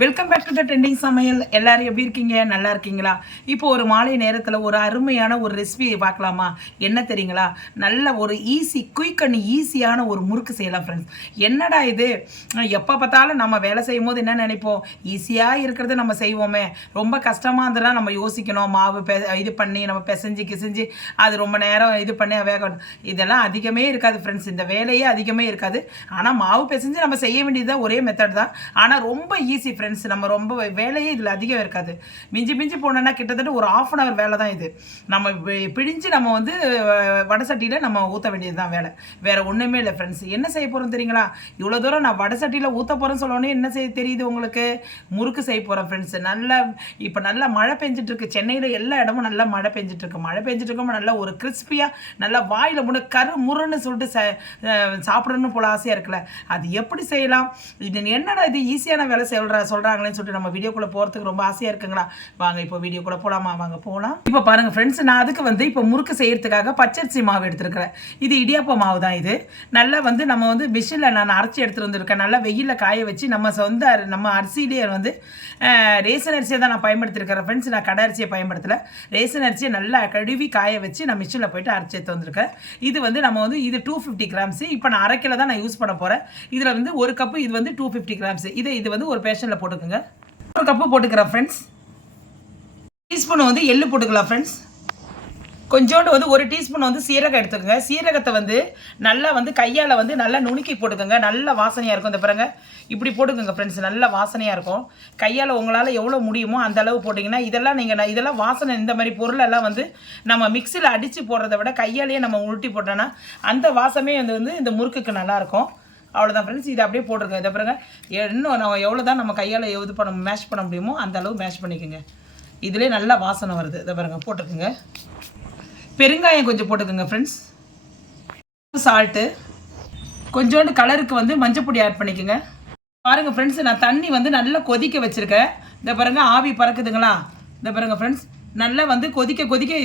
Welcome back to the trending சமையல். எல்லாரும் எப்படி இருக்கீங்க? நல்லா இருக்கீங்களா? இப்போ ஒரு மாலை நேரத்தில் ஒரு அருமையான ஒரு ரெசிபி பார்க்கலாமா? என்ன தெரியுங்களா? நல்ல ஒரு குயிக் அண்ட் ஈஸியான ஒரு முறுக்கு செய்யலாம் ஃப்ரெண்ட்ஸ். என்னடா இது, எப்போ பார்த்தாலும் நம்ம வேலை செய்யும் போது என்ன நினைப்போம், ஈஸியாக இருக்கிறத நம்ம செய்வோமே, ரொம்ப கஷ்டமாக இருந்ததுலாம் நம்ம யோசிக்கணும். மாவு இது பண்ணி நம்ம பிசைஞ்சு அது ரொம்ப நேரம் இது பண்ணி வேகணும், இதெல்லாம் அதிகமே இருக்காது ஃப்ரெண்ட்ஸ். இந்த வேலையே அதிகமே இருக்காது. ஆனால் மாவு பிசைஞ்சு நம்ம செய்ய வேண்டியது ஒரே மெத்தட் தான். ஆனால் ரொம்ப ஈஸி ஃப்ரெண்ட்ஸ். நம்ம ரொம்ப வேலையே இதில் அதிகம் இருக்காது. மிஞ்சி போனோன்னா கிட்டத்தட்ட ஒரு ½ வேலை தான் இது. நம்ம பிழிஞ்சு நம்ம வந்து வடை சட்டியில் நம்ம ஊற்ற வேண்டியது தான் வேலை, வேற ஒன்றுமே இல்லை ஃப்ரெண்ட்ஸ். என்ன செய்ய போகிறோம் தெரியுங்களா? இவ்வளோ தூரம் நான் வடை சட்டியில் ஊற்ற போகிறேன்னு சொல்லணுன்னே என்ன செய்ய தெரியுது உங்களுக்கு? முறுக்கு செய்ய போகிறேன் ஃப்ரெண்ட்ஸ். இப்போ நல்லா மழை பெஞ்சிட்டு இருக்கு. சென்னையில் எல்லா இடமும் நல்லா மழை பெஞ்சிட்டு இருக்கு. மழை பெஞ்சிட்டு இருக்கோம், நல்லா ஒரு கிறிஸ்பியாக நல்லா வாயில் முறுன்னு சொல்லிட்டு சாப்பிடணும் போல ஆசையாக இருக்குல்ல. அது எப்படி செய்யலாம்? இது என்னடா இது ஈஸியான வேலை சொல்கிறாங்களேன்னு சொல்லிட்டு நம்ம வீடியோக்குள்ளே போகிறதுக்கு ரொம்ப ஆசையாக இருக்குங்களா? வாங்க இப்போ வீடியோக்குள்ளே போகலாமா? வாங்க போகலாம். இப்போ பாருங்கள் ஃப்ரெண்ட்ஸ், நான் அதுக்கு வந்து இப்போ முறுக்கு செய்யறதுக்காக பச்சரிசி மாவு எடுத்துருக்கிறேன். இது இடியாப்ப மாவு தான். இது நல்லா வந்து நம்ம வந்து மிஷினில் நான் அரைச்சி எடுத்துகிட்டு வந்துருக்கேன். நல்லா வெயிலில் காய வச்சு நம்ம அரிசியிலேயே வந்து ரேசன் அரிசியை தான் நான் பயன்படுத்திருக்கிறேன் ஃப்ரெண்ட்ஸ். நான் கடை அரிசியை பயன்படுத்தலை. ரேசன் அரிசியை நல்லா கழுவி காய வச்சு நான் மிஷினில் போய்ட்டு அரைச்சி எடுத்து வந்திருக்கேன். இது வந்து நம்ம வந்து இது 250 கிராம்ஸ். இப்போ நான் 1/2 கிலோ தான் நான் யூஸ் பண்ண போகிறேன். இதில் வந்து 1 கப்பு, இது வந்து 250 கிராம்ஸ். இது வந்து ஒரு பேஷனில் போட்டுக்கோங்க. 1 கப்பு போட்டுக்கிறேன் ஃப்ரெண்ட்ஸ். டீஸ்பூன் வந்து எள்ளு போட்டுக்கலாம் ஃப்ரெண்ட்ஸ். கொஞ்சோண்டு வந்து 1 டீஸ்பூன் வந்து சீரகம் எடுத்துக்கோங்க. சீரகத்தை வந்து நல்லா வந்து கையால் வந்து நல்லா நுணுக்கி போட்டுக்கோங்க. நல்ல வாசனையாக இருக்கும். இந்த பாருங்க, இப்படி போட்டுக்கோங்க ஃப்ரெண்ட்ஸ். நல்ல வாசனையாக இருக்கும். கையால் உங்களால் எவ்வளோ முடியுமோ அந்த அளவு போட்டிங்கன்னா இதெல்லாம் வாசனை. இந்த மாதிரி பொருளெல்லாம் வந்து நம்ம மிக்சியில் அடித்து போடுறத விட கையாலேயே நம்ம உருட்டி போட்டோன்னா அந்த வாசமே வந்து இந்த முறுக்குக்கு நல்லாயிருக்கும். அவ்வளோதான் ஃப்ரெண்ட்ஸ். இதை அப்படியே போட்டிருக்கேன். இதை பாருங்க, இன்னும் நம்ம எவ்வளோ தான் நம்ம கையால் மேஷ் பண்ண முடியுமோ அந்த அளவு மேஷ் பண்ணிக்கோங்க. இதிலே நல்லா வாசனை வருது. இதை பாருங்க, போட்டுக்குங்க. பெருங்காயம் கொஞ்சம் போட்டுக்கோங்க ஃப்ரெண்ட்ஸ். சால்ட்டு கொஞ்சோண்டு, கலருக்கு வந்து மஞ்சப்பொடி ஆட் பண்ணிக்கோங்க. பாருங்கள் ஃப்ரெண்ட்ஸ், நான் தண்ணி வந்து நல்லா கொதிக்க வச்சுருக்கேன். இந்த பாருங்க, ஆவி பறக்குதுங்களா? இந்த பாருங்க ஃப்ரெண்ட்ஸ், நல்லா வந்து கொதிக்க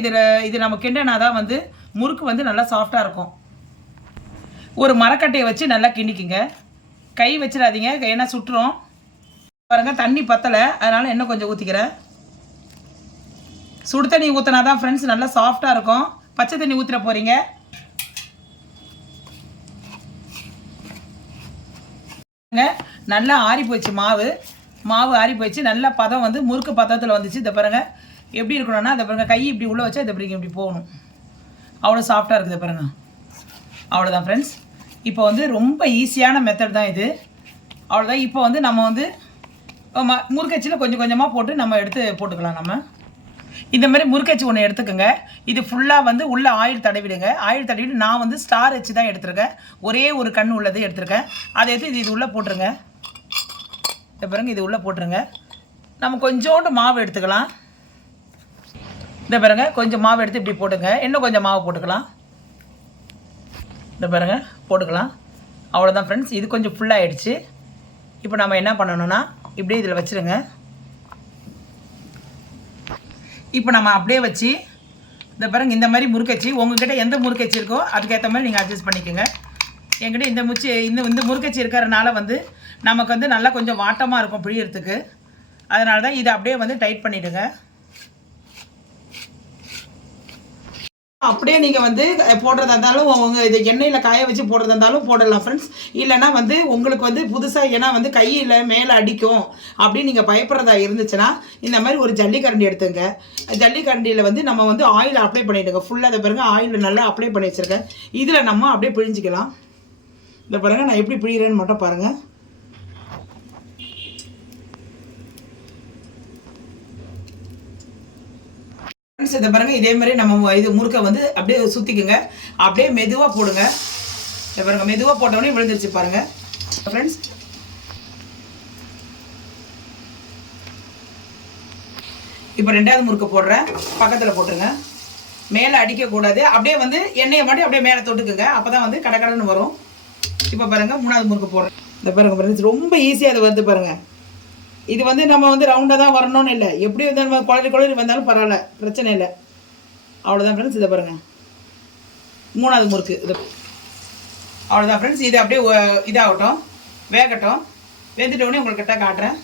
இது நம்ம கிண்டனா தான் வந்து முறுக்கு வந்து நல்லா சாஃப்டாக இருக்கும். ஒரு மரக்கட்டையை வச்சு நல்லா கிண்டிக்குங்க. கை வச்சிடாதீங்க, ஏன்னா சுட்டுரும். பாருங்கள், தண்ணி பத்தலை, அதனால் இன்னும் கொஞ்சம் ஊற்றிக்கிறேன். சுடு தண்ணி ஊற்றினா தான் ஃப்ரெண்ட்ஸ் நல்லா சாஃப்டாக இருக்கும். பச்சை தண்ணி ஊற்றிட போகிறீங்க. நல்லா ஆறி போயிடுச்சு மாவு ஆறி போயிடுச்சு. நல்லா பதம் வந்து முறுக்கு பதத்தில் வந்துச்சு. இதை பாருங்கள் எப்படி இருக்கணும்னா, அதை பாருங்கள், கை இப்படி உள்ளே வச்சா இதை இப்படி போகணும். அவ்வளோ சாஃப்டாக இருக்குது பாருங்கள். அவ்வளோதான் ஃப்ரெண்ட்ஸ். இப்போ வந்து ரொம்ப ஈஸியான மெத்தட் தான் இது. அவ்வளோதான். இப்போ வந்து நம்ம வந்து முறுக்கச்சியில் கொஞ்சம் கொஞ்சமாக போட்டு நம்ம எடுத்து போட்டுக்கலாம். நம்ம இந்த மாதிரி முறுக்கச்சி ஒன்று எடுத்துக்கோங்க. இது ஃபுல்லாக வந்து உள்ளே ஆயில் தடவிடுங்க. ஆயில் தடவிட்டு நான் வந்து ஸ்டார் வச்சு தான் எடுத்துருக்கேன். ஒரே ஒரு கண் உள்ளது எடுத்துருக்கேன். அதை எடுத்து இது உள்ளே போட்டுருங்க. இதை பாருங்க, இது உள்ளே போட்டுருங்க. நம்ம கொஞ்சோண்டு மாவு எடுத்துக்கலாம். இதை பாருங்க, கொஞ்சம் மாவு எடுத்து இப்படி போட்டுங்க. இன்னும் கொஞ்சம் மாவு போட்டுக்கலாம். இந்த பாருங்க, போட்டுக்கலாம். அவ்வளோதான் ஃப்ரெண்ட்ஸ். இது கொஞ்சம் ஃபுல்லாகிடுச்சு. இப்போ நம்ம என்ன பண்ணணும்னா, இப்படியே இதில் வச்சுருங்க. இப்போ நம்ம அப்படியே வச்சு இந்த பாருங்க, இந்த மாதிரி முறுக்கச்சி உங்ககிட்ட எந்த முறுக்கச்சி இருக்கோ அதுக்கேற்ற மாதிரி நீங்கள் அட்ஜஸ்ட் பண்ணிக்கோங்க. என்கிட்ட இந்த முறுக்கச்சி இருக்கிறனால வந்து நமக்கு வந்து நல்லா கொஞ்சம் வாட்டமாக இருக்கும் பிழியறதுக்கு. அதனால தான் இதை அப்படியே வந்து டைட் பண்ணிவிடுங்க. அப்படியே நீங்கள் வந்து போடுறதா இருந்தாலும் உங்கள் இது எண்ணெயில் காய வச்சு போடுறதா இருந்தாலும் போடலாம் ஃப்ரெண்ட்ஸ். இல்லைனா வந்து உங்களுக்கு வந்து புதுசாக, ஏன்னா வந்து கையில் மேலே அடிக்கும் அப்படின்னு நீங்கள் பயப்படுறதா இருந்துச்சுன்னா இந்த மாதிரி ஒரு ஜல்லிக்கரண்டி எடுத்துங்க. ஜல்லிக்கரண்டியில் வந்து நம்ம வந்து ஆயில் அப்ளை பண்ணிவிடுங்க. ஃபுல்லாக அதை பாருங்கள், ஆயில் நல்லா அப்ளை பண்ணி வச்சுருக்கேன். இதில் நம்ம அப்படியே பிழிஞ்சிக்கலாம். இந்த பாருங்கள், நான் எப்படி பிழிகிறேன்னு மட்டும் பாருங்கள். இதை பாருங்க, இதே மாதிரி நம்ம இது முறுக்கை வந்து அப்படியே சுற்றிக்குங்க. அப்படியே மெதுவாக போடுங்க. இதை பாருங்க, மெதுவாக போட்டோடனே விழுந்துருச்சு பாருங்க ஃப்ரெண்ட்ஸ். இப்போ 2வது முறுக்கு போடுறேன். பக்கத்தில் போட்டுருங்க. மேலே அடிக்கக்கூடாது. அப்படியே வந்து எண்ணெயை மட்டும் அப்படியே மேலே தொட்டுக்குங்க. அப்போ தான் வந்து கடன்னு வரும். இப்போ பாருங்கள், 3வது முறுக்கு போடுறேன். இந்த பாருங்க ஃப்ரெண்ட்ஸ், ரொம்ப ஈஸியாக அது வருது பாருங்கள். இது வந்து நம்ம வந்து ரவுண்டாக தான் வரணும்னு இல்லை, எப்படி வந்து நம்ம குளறி வந்தாலும் பரவாயில்ல, பிரச்சனை இல்லை. அவ்வளோதான் ஃப்ரெண்ட்ஸ். இதை பாருங்கள், 3வது முறுக்கு இது. அவ்வளோதான் ஃப்ரெண்ட்ஸ். இது அப்படியே இதாகட்டும், வேகட்டும். வெந்துட்டோடனே உங்கள்கிட்ட காட்டுறேன்.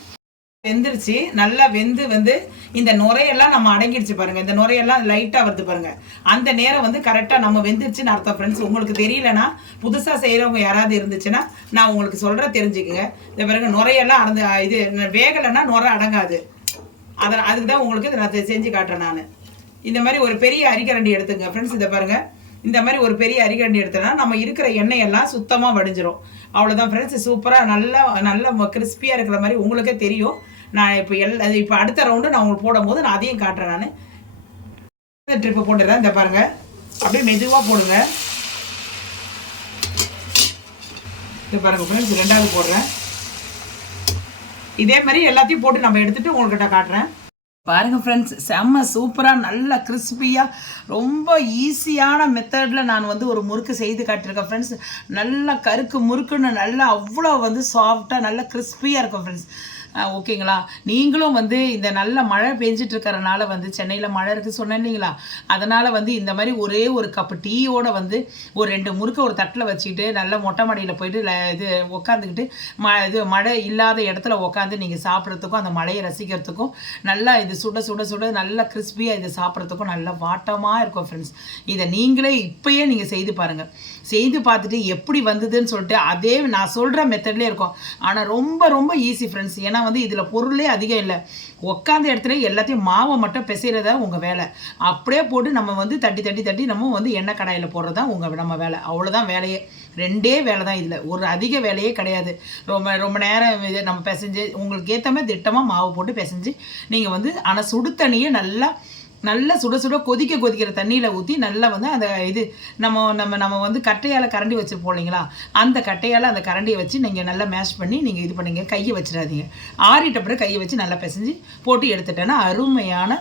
வெந்துருச்சு. நல்லா வெந்து வந்து இந்த நுரையெல்லாம் நம்ம அடங்கிடுச்சு பாருங்க. இந்த நுரையெல்லாம் லைட்டா வருது பாருங்க. அந்த நேரம் வந்து கரெக்டா நம்ம வெந்துருச்சுன்னு அர்த்தம் ஃப்ரெண்ட்ஸ். உங்களுக்கு தெரியலனா புதுசா செய்யறவங்க யாராவது இருந்துச்சுன்னா நான் உங்களுக்கு சொல்ற தெரிஞ்சுக்குங்க. இந்த பாருங்க நுரையெல்லாம் அடந்து இது வேகலைன்னா நுரை அடங்காது. அதுக்கு தான் உங்களுக்கு நான் செஞ்சு காட்டுறேன் நான். இந்த மாதிரி ஒரு பெரிய அரிக்கரண்டி எடுத்துங்க ஃப்ரெண்ட்ஸ். இதை பாருங்க, இந்த மாதிரி ஒரு பெரிய அரிக்கரண்டி எடுத்தோன்னா நம்ம இருக்கிற எண்ணெய் எல்லாம் சுத்தமாக வடிஞ்சிரும். அவ்வளோதான் ஃப்ரெண்ட்ஸ். சூப்பராக நல்லா கிறிஸ்பியாக இருக்கிற மாதிரி உங்களுக்கே தெரியும். நான் இப்போ அடுத்த ரவுண்டு நான் உங்களுக்கு போடும்போது நான் அதையும் காட்டுறேன். நான் இந்த ட்ரிப்பு போட்டுறேன். இந்த பாருங்க, அப்படியே மெதுவாக போடுங்க. இது பாருங்க ஃப்ரெண்ட்ஸ், ரெண்டாவது போடுறேன். இதே மாதிரி எல்லாத்தையும் போட்டு நம்ம எடுத்துட்டு உங்கள்கிட்ட காட்டுறேன். பாருங்கள் ஃப்ரெண்ட்ஸ், செம்ம சூப்பராக நல்லா கிறிஸ்பியாக ரொம்ப ஈஸியான மெத்தடில் நான் வந்து ஒரு முறுக்கு செய்து காட்டியிருக்கேன் ஃப்ரெண்ட்ஸ். நல்லா கருக்கு முறுக்குன்னு நல்லா அவ்வளோ வந்து சாஃப்டாக நல்லா கிறிஸ்பியாக இருக்கும் ஃப்ரெண்ட்ஸ். ஓகேங்களா? நீங்களும் வந்து இந்த நல்ல மழை பெஞ்சிட்டு இருக்கிறனால வந்து சென்னையில் மழை இருக்குது சொன்னேன் இல்லைங்களா? அதனால் வந்து இந்த மாதிரி ஒரே ஒரு கப்பு டீயோட வந்து ஒரு 2 முறுக்கு ஒரு தட்டில் வச்சுக்கிட்டு நல்லா மொட்டை மாடியில் போயிட்டு இது உட்காந்துக்கிட்டு இது மழை இல்லாத இடத்துல உட்காந்து நீங்கள் சாப்பிட்றதுக்கும் அந்த மழையை ரசிக்கிறதுக்கும் நல்லா இது சுட சுட சுட நல்லா கிறிஸ்பியாக இது சாப்பிட்றதுக்கும் நல்லா வாட்டமாக இருக்கும் ஃப்ரெண்ட்ஸ். இதை நீங்களே இப்போயே நீங்கள் செய்து பாருங்கள். செய்து பார்த்துட்டு எப்படி வந்ததுன்னு சொல்லிட்டு அதே நான் சொல்கிற மெத்தட்லேயே இருக்கும். ஆனால் ரொம்ப ரொம்ப ஈஸி ஃப்ரெண்ட்ஸ். ஏன்னா வந்து இதில் பொருளே அதிகம் இல்லை. உட்காந்த இடத்துல எல்லாத்தையும் மாவை மட்டும் பிசைறதா உங்கள் வேலை. அப்படியே போட்டு நம்ம வந்து தட்டி தட்டி தட்டி நம்ம வந்து எண்ணெய் கடாயில் போடுறது தான் நம்ம வேலை. அவ்வளோதான் வேலையே. 2 வேலை தான். இதில் ஒரு அதிக வேலையே கிடையாது. ரொம்ப நேரம் இதை நம்ம பிசைஞ்சு உங்களுக்கு ஏற்ற மாதிரி திட்டமாக மாவு போட்டு பிசைஞ்சு நீங்கள் வந்து ஆனால் சுடு தண்ணியை நல்லா சுட சுட கொதிக்கிற தண்ணியில் ஊற்றி நல்லா வந்து அந்த இது நம்ம வந்து கட்டையால் கரண்டி வச்சுருப்போம் இல்லைங்களா? அந்த கட்டையால் அந்த கரண்டியை வச்சு நீங்கள் நல்லா மேஷ் பண்ணி நீங்கள் இது பண்ணிங்க. கையை வச்சிடாதீங்க. ஆறிட்ட பிறகு கையை வச்சு நல்லா பிசைஞ்சு போட்டு எடுத்துட்டேன்னா அருமையான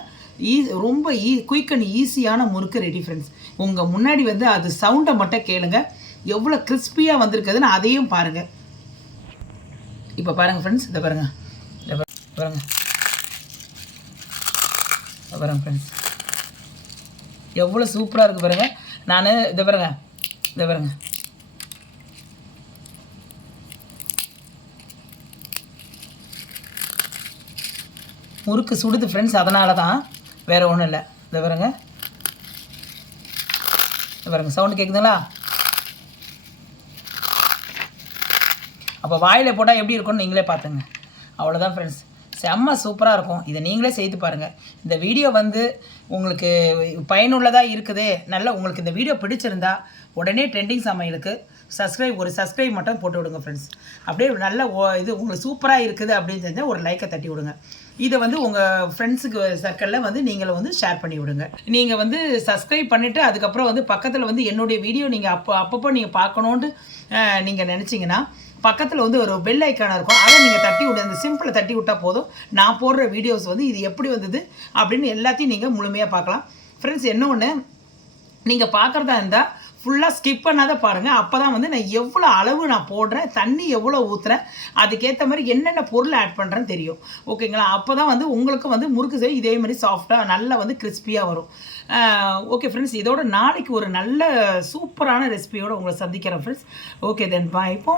ரொம்ப குயிக் அண்ட் ஈஸியான முறுக்கு ரெடி ஃப்ரெண்ட்ஸ். உங்கள் முன்னாடி வந்து அது சவுண்டை மட்டும் கேளுங்க, எவ்வளோ கிறிஸ்பியாக வந்திருக்குதுன்னு அதையும் பாருங்கள். இப்போ பாருங்கள் ஃப்ரெண்ட்ஸ், இதை பாருங்கள், பாருங்கள் பாருங்க ஃப்ரெண்ட்ஸ், எவ்வளோ சூப்பராக இருக்குது பாருங்கள். நான் இதை பாருங்க முறுக்கு சுடுது ஃப்ரெண்ட்ஸ். அதனால தான், வேறு ஒன்றும் இல்லை. இதை பாருங்க சவுண்டு கேட்குதுங்களா? அப்போ வாயில் போட்டால் எப்படி இருக்கும்னு நீங்களே பார்த்துங்க. அவ்வளோதான் ஃப்ரெண்ட்ஸ், செம்ம சூப்பராக இருக்கும். இதை நீங்களே செய்து பாருங்கள். இந்த வீடியோ வந்து உங்களுக்கு பயனுள்ளதாக இருக்குது. நல்லா உங்களுக்கு இந்த வீடியோ பிடிச்சிருந்தா உடனே ட்ரெண்டிங் சமையலுக்கு சப்ஸ்கிரைப் மட்டும் போட்டு விடுங்க ஃப்ரெண்ட்ஸ். அப்படியே நல்ல இது உங்களுக்கு சூப்பராக இருக்குது அப்படின்னு செஞ்சால் ஒரு லைக்கை தட்டி விடுங்க. இதை வந்து உங்கள் ஃப்ரெண்ட்ஸுக்கு சர்க்கிளில் வந்து நீங்களும் வந்து ஷேர் பண்ணி விடுங்க. நீங்கள் வந்து சப்ஸ்கிரைப் பண்ணிவிட்டு அதுக்கப்புறம் வந்து பக்கத்தில் வந்து என்னுடைய வீடியோ நீங்கள் அப்பப்போ நீங்கள் பார்க்கணுன்ட்டு நீங்கள் நினச்சிங்கன்னா பக்கத்தில் வந்து ஒரு பெல் ஐக்கான இருக்கும். அதை நீங்கள் தட்டி விடு. அந்த சிம்பிளை தட்டி விட்டால் போதும். நான் போடுற வீடியோஸ் வந்து இது எப்படி வந்தது அப்படின்னு எல்லாத்தையும் நீங்கள் முழுமையாக பார்க்கலாம் ஃப்ரெண்ட்ஸ். என்ன ஒன்று, நீங்கள் பார்க்குறதா இருந்தால் ஃபுல்லாக ஸ்கிப் பண்ணாத பாருங்கள். அப்போ தான் வந்து நான் எவ்வளோ அளவு நான் போடுறேன், தண்ணி எவ்வளோ ஊற்றுறேன், அதுக்கேற்ற மாதிரி என்னென்ன பொருள் ஆட் பண்ணுறேன்னு தெரியும். ஓகேங்களா? அப்போ தான் வந்து உங்களுக்கு வந்து முறுக்கு செய்ய இதே மாதிரி சாஃப்டாக நல்லா வந்து கிறிஸ்பியாக வரும். ஓகே ஃப்ரெண்ட்ஸ், இதோட நாளைக்கு ஒரு நல்ல சூப்பரான ரெசிபியோடு உங்களை சந்திக்கிறேன் ஃப்ரெண்ட்ஸ். ஓகே தென் பாய். இப்போ